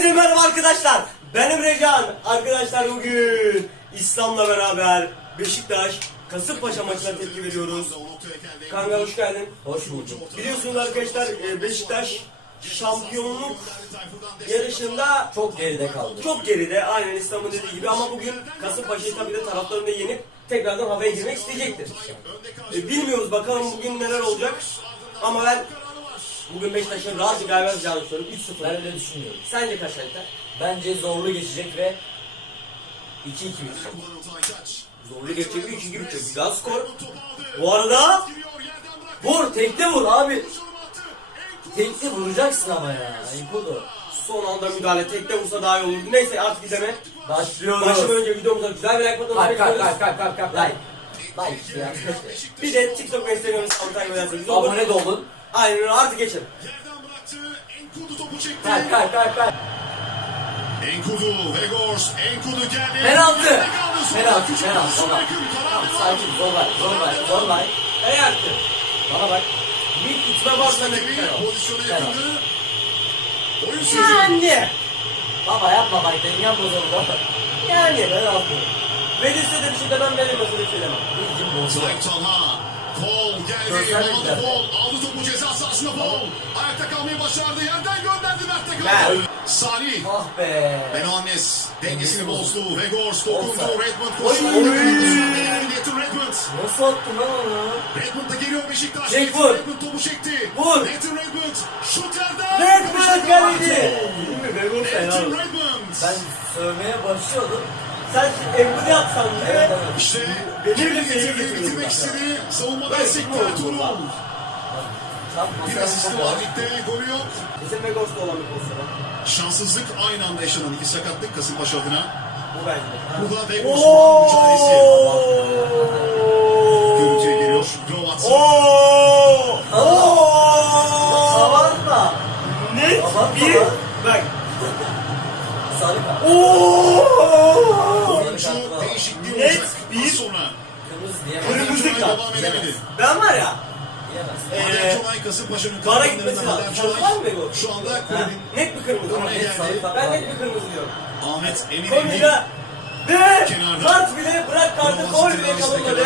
Hepinize merhaba arkadaşlar. Ben Emrecan. Arkadaşlar bugün İslam'la beraber Beşiktaş Kasımpaşa maçına tepki veriyoruz. Kanka hoş geldin. Hoş bulduk. Biliyorsunuz arkadaşlar e, Beşiktaş şampiyonluk yarışında Çok geride kaldı. çok geride. Aynen İslam'ın dediği gibi ama bugün Kasımpaşa'yı tabii de taraftarını yenip tekrardan havaya girmek isteyecektir. E, bilmiyoruz bakalım bugün neler olacak. Ama ben bugün Beşiktaş'ın rahat bir galibiyet alacağını düşünüyorum. 3-0. Ben öyle düşünmüyorum. Sence kaç Alper? Bence zorlu geçecek ve 2-2 bitecek. Zorlu geçecek 3 gibi bitecek. Güzel skor. Bu arada Vur, tekte vur abi. Tekte vuracaksın ama ya. Enkodu. son anda müdahale tekte vursa daha iyi olurdu. Neyse artık izleme. Başlıyoruz. Başlamadan önce videomuza güzel bir like butonuna Kalk kalk kalk kalk kalk kalk. Like. Like. Bir de TikTok ve Instagram hesabını takip ederseniz. Abone de olun. Aynen artık geçelim. Yerden bıraktı. Enkudu topu çekti. Kalk kalk kalk kalk. Enkudu, Vegors, Enkudu geldi. Penaltı. Penaltı, penaltı, pozisyon penaltı. yakın. Karar Tamam, devam. sakin. Zorbay, zorbay, zorbay. Nereye attı? Bana bak. Bir itme varsa ne o? Pozisyona Penaltı. yakındı. Oyun sürüyor. Yani. Baba yapma bak dengen bozuldu. Yani. Ben aldım. Verirse de bir şey demem verilmese de bir şey demem. Bilgim bozuldu. Sahip Talha. Paul geldi. Bilgiler. Paul. Aldı topu ceza sahasına Paul. Ayakta kalmayı başardı. Yerden gönderdi Mert'e kaldı. Salih. Ah be. Benoanes dengesini bozdu. Vegors dokundu. Redmond koştu. Nathan Redmond. Nasıl attın lan onu? Redmond da geliyor Beşiktaş. Redmond topu çekti. Vur. Nathan Redmond. Şut yerden. Redmond geldi. attı. Nathan Redmond. Ben sövmeye başlıyordum. Sen empati yapsan evet. İşte Beni geri bile seni getirdi, getiriyor bitirmek bak. istedi. Savunmadan Böyle sekti mi oldu Ertuğrul. Bir var ligde. Golü yok. Bizim Vegos'ta olan bir pozisyon. Şanssızlık aynı anda yaşanan iki sakatlık Kasımpaşa adına. Bu bence. Bu da Vegors'un mücadelesi. Devam edemedi. Ben var ya. Ee, Adem Canay Kasımpaşa'nın kaptanlarından gitmesi lazım. Şans var? Şu anda kulübün Net bir kırmızı. Oraya Net geldi. sarı kart. Ben net bir kırmızı diyorum. Ahmet Emin ve Kenarda. kart bile bırak kartı gol bile kalınmadı.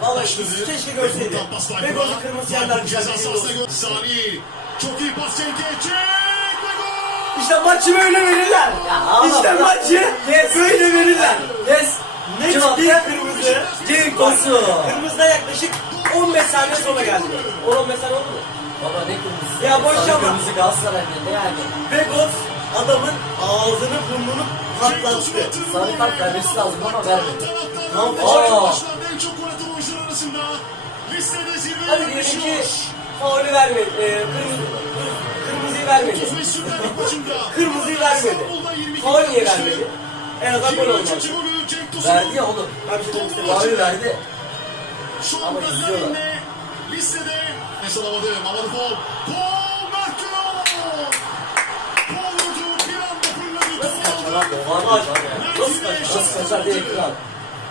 Vallahi başladı. keşke görseydi. Ve golü kırmızı yerler gol. Salih. Çok iyi pas Cenk'e. Cenk ve gol. İşte maçı böyle verirler. ağlama işte maçı böyle verirler. Yes. Net Kim attı? bir kırmızı. Cenk Tosun. Kırmızıda yaklaşık 15 saniye sonra geldi. 10-15 saniye oldu mu? Baba ne kırmızı? Ya boş yapma. Kırmızı Galatasaray'ın ne yani? Vegos adamın ağzını burnunu patlattı. Sarı kart vermesi lazım ama vermedi. Lan Aa. Hadi diyelim ki faulü vermedi. E, kırmızı, kırmızıyı vermedi. 35 Süper Lig maçında. Kırmızıyı vermedi. İstanbul'da 22 Faul niye vermedi? En azından gol 23. Verdi ya oğlum. Faul verdi. Şu anda. Larin'de listede. Nefes alamadı. Mamalı Paul. Paul Mertino. Paul vurdu. Bir anda fırladı. Nasıl kaçar abi? O var mı? Nasıl kaçar? Nasıl kaçar diye kral.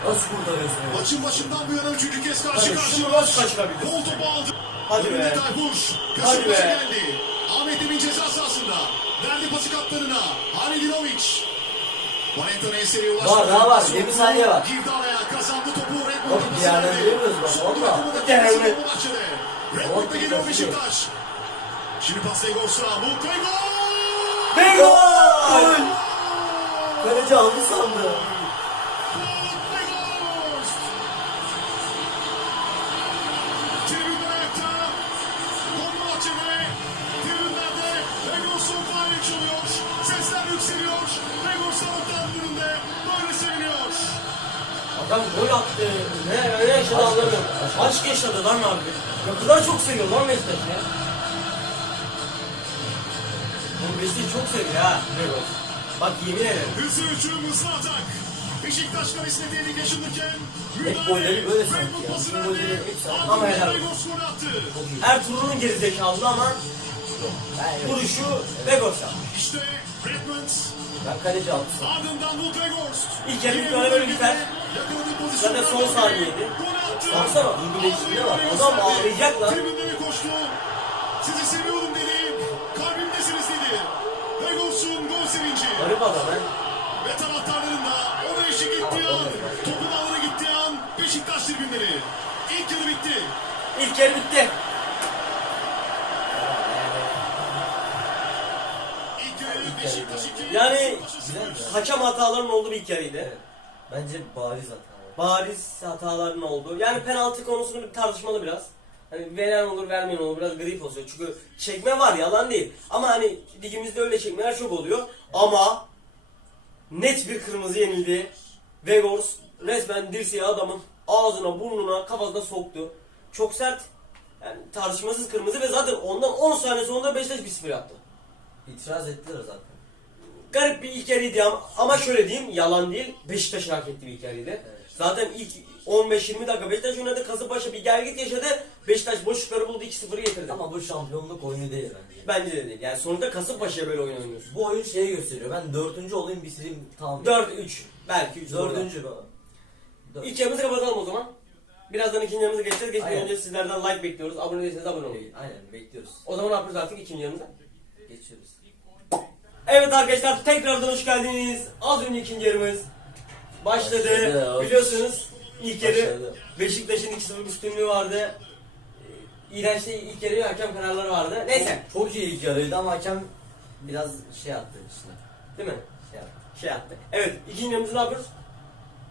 Nasıl kurtarıyorsun? Maçın başından bu yana üçüncü kez karşı karşıya. nasıl kaçırabilir? Paul topu aldı. Hadi be. Tayfur. Hadi be. geldi. Ahmet Emin ceza sahasında. Verdi pası kaptanına. Seriye ulaştı. Var, daha var. 20 saniye var. Topu bir yerden görüyoruz bak, valla. bırakımı da Yani. kendisi Fenerbahçe'de. Redmond da Oğlum, geliyor bir Beşiktaş. Şimdi pas Vegors'a. Mut ve gol! Vegos! Kaleci aldı sandı. Gol attı. Ne, ne yaşadı anlamıyorum. Aşk yaşadı lan abi. Ne kadar çok seviyor lan Beşiktaş ya. Bu Beşiktaş'ı çok seviyor ha. Vegos. Bak yemin ederim. Hızlı hücum, hızlı atak. Beşiktaş kalesine tehlike yaşanırken Hep golleri böyle sanki ya. Bütün golleri. Ama helal olsun. Ertuğrul'un gerizekalı ama evet. vuruşu yaptı. İşte Redmond ben kaleci aldı sandım. ardından Wout Weghorst. İlk yarı bir tane böyle biter. Zaten son saniyeydi. Gol. Baksana duygu değişikliğine bak. Adam ağlayacak lan. Tribünlere koştu. Sizi seviyorum dedi. Kalbimdesiniz dedi. Vegors'un garip adam ha. Ve taraftarların da ona eşlik ettiği an, topun ağına gittiği an Beşiktaş tribünleri. İlk yarı bitti. İlk yarı bitti. Hakem hatalarının olduğu bir yarıydı. Evet. Bence bariz hata. Bariz hataların olduğu. Yani penaltı konusunu bir tartışmalı biraz. Hani veren olur vermeyen olur biraz grip oluyor. Çünkü çekme var yalan değil. Ama hani ligimizde öyle çekmeler çok oluyor. Ama net bir kırmızı yenildi. Vegors resmen dirseği adamın ağzına burnuna kafasına soktu. Çok sert. Yani tartışmasız kırmızı ve zaten ondan 10 saniye sonra Beşiktaş 1-0 yaptı. İtiraz ettiler zaten. Garip bir ilk yarıydı ama, ama şöyle diyeyim yalan değil Beşiktaş'ın hak ettiği bir ilk yarıydı. Evet. Zaten ilk 15-20 dakika Beşiktaş oynadı Kasımpaşa bir gel git yaşadı Beşiktaş boşlukları buldu 2-0'ı getirdi. Ama bu şampiyonluk oyunu değil bence. Bence de değil yani sonunda Kasımpaşa'ya böyle oyun oynuyorsun. Bu oyun şeyi gösteriyor. Ben dördüncü olayım bitireyim tamam. 4-3 belki 3 Dördüncü baba. Dört. İlk yarımızı kapatalım o zaman. Birazdan ikinci yarımıza geçeceğiz. Geçmeden Aynen. önce sizlerden like bekliyoruz. Abone değilseniz abone olun. Aynen bekliyoruz. O zaman ne yapıyoruz artık ikinci yarımıza? Evet arkadaşlar tekrardan hoş geldiniz. Az önce ikinci yarımız başladı. Başladı. Biliyorsunuz ilk yarı Başladı. Beşiktaş'ın 2-0 üstünlüğü vardı. Ee, İğrenç de ilk yarı hakem kararları vardı. Neyse. Çok iyi ilk yarıydı ama hakem biraz şey attı işte. Değil mi? Şey yaptı. Şey yaptı. Evet ikinci yarımızı ne yapıyoruz?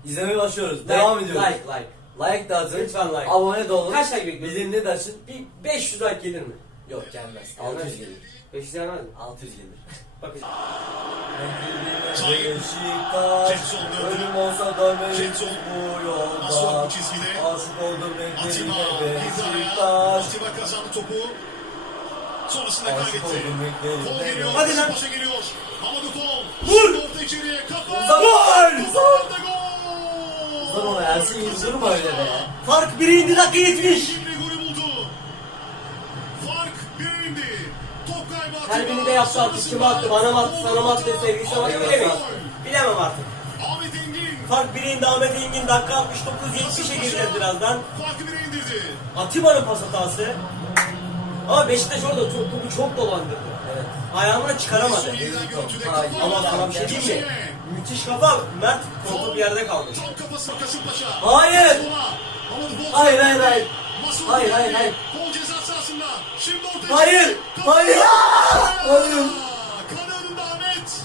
İzlemeye başlıyoruz. Like, Devam ediyoruz. Like like. Like de atın. Lütfen like. Abone de olun. Kaç like bekliyorsun? Bildirimleri de açın. Bir 500 like gelir mi? Yok. Gelmez. 600 gelir. 500 gelmez mi? 600 gelir. Bakacağız. Sayın Jetson döndü. Ölüm olsa dönmeyiz Jetson. bu yolda Masuak bu çizgide. Aşık oldum Atiba girdi araya. Beşiktaş Atiba kazandı topu. Sonrasında Aşık kaybetti. oldum Kol geliyor. Hadi lan. Kasımpaşa geliyor. Mamadou Kol. Vur. Orta içeriye. Kafa. Gol! Uzat. Gol. Uzan ona Ersin Yıldırım öyle be Fark 1 indi dakika 70. Şimdi golü buldu. Fark bir indi. Kalbini de yaptı artık. Kime attı? Bana mı attı? Sana mı attı? Sevgisi sana mı bilemeyiz. Bilemem artık. Fark 1 indi Ahmet Engin dakika 69 70'e gireceğiz birazdan. Farkı bire indirdi. Atiba'nın pas hatası. Ama Beşiktaş orada to- topu çok dolandırdı. Evet Ayağına çıkaramadı. Ama sana bir şey diyeyim mi? Müthiş kafa. Mert koltuğu bir yerde kaldı. Hayır. Hayır, hayır, hayır. Hayır, hayır, hayır. Şimdi Hayır Hayır Hayır önünde Ahmet.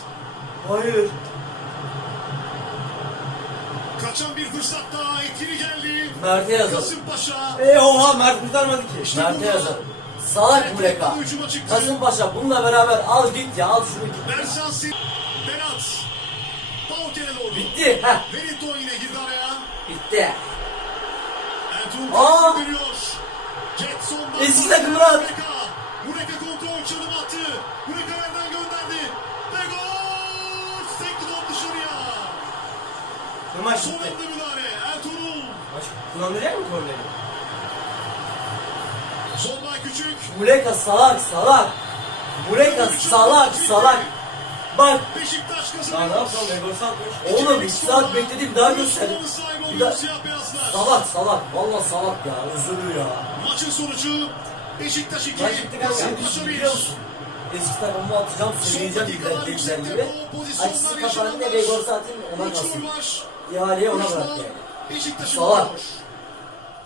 Hayır. Kaçan bir fırsat daha etkili geldi. Mert'e yazalım Kasımpaşa. E oha Mert kurtarmadı ki. Mert'e yazalım Salak Muleka Hücuma çıktı. Kasımpaşa bununla beraber al git ya al şunu git Bersan Sil. Berat. Pauker'e doğru. Bitti heh Wellington yine girdi araya. bitti Ertuğrul Aa! Kılıç veriyor. Eski sonra takım Murat. Muleka. Muleka kontrol çalım attı. Muleka yerden gönderdi. Ve gol! Sekti top dışarıya. Bu maç Son bitti. anda müdahale. Ertuğrul. Maç kullanacak mı korneri? Soldan küçük. Muleka salak salak Muleka salak salak Bak Beşiktaş Daha ne kazanıyor. yapalım? Egor satmış. oğlum 2 saat bekledim daha gösterdim Bir daha. Salak salak valla salak ya üzülür ya Maçın sonucu Beşiktaş 2. Maç bitti kanka. 1. Biliyor musun? Eski takımımı atacağım söyleyeceğim yüksek gibi Açısı yaşananlar. ve gol saatin ona kalsın. İhaleyi ona bırak yani Beşiktaş'ın Salak.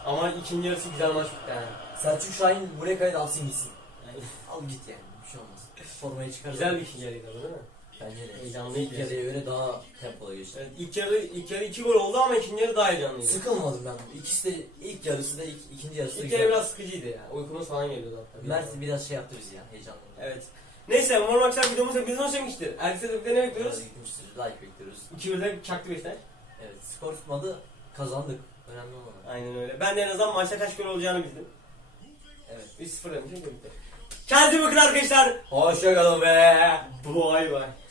Ama ikinci yarısı güzel maç bitti yani. Selçuk Şahin Muleka'yı da alsın gitsin yani, Al git yani bir şey olmaz Formayı çıkar Güzel bir ikinci yarıydı ama değil mi? Bence de Heyecanlı İlk yarıya göre daha tempolu geçti Evet, ilk yarı ilk yarı iki gol oldu ama ikinci yarı daha heyecanlıydı. Sıkılmadım ben İkisi de ilk yarısı da ilk, ikinci yarısı da İlk güzel yarı biraz sıkıcıydı ya. Uykumuz falan geliyordu hatta. Mert biraz şey yaptı bizi ya heyecanlandı Evet. Neyse Mor Maçlar videomuz hepinizin hoşuna gitmiştir. Erkek Sezok'ta ne bekliyoruz? Biraz gitmiştir like bekliyoruz 2-1'de çaktı Beşiktaş. Evet skor tutmadı kazandık önemli olan Aynen öyle. Ben de en azından maçta kaç gol olacağını bildim. Evet 3-0 demişim. Kendinize bakın arkadaşlar. Hoşçakalın be Bye bye.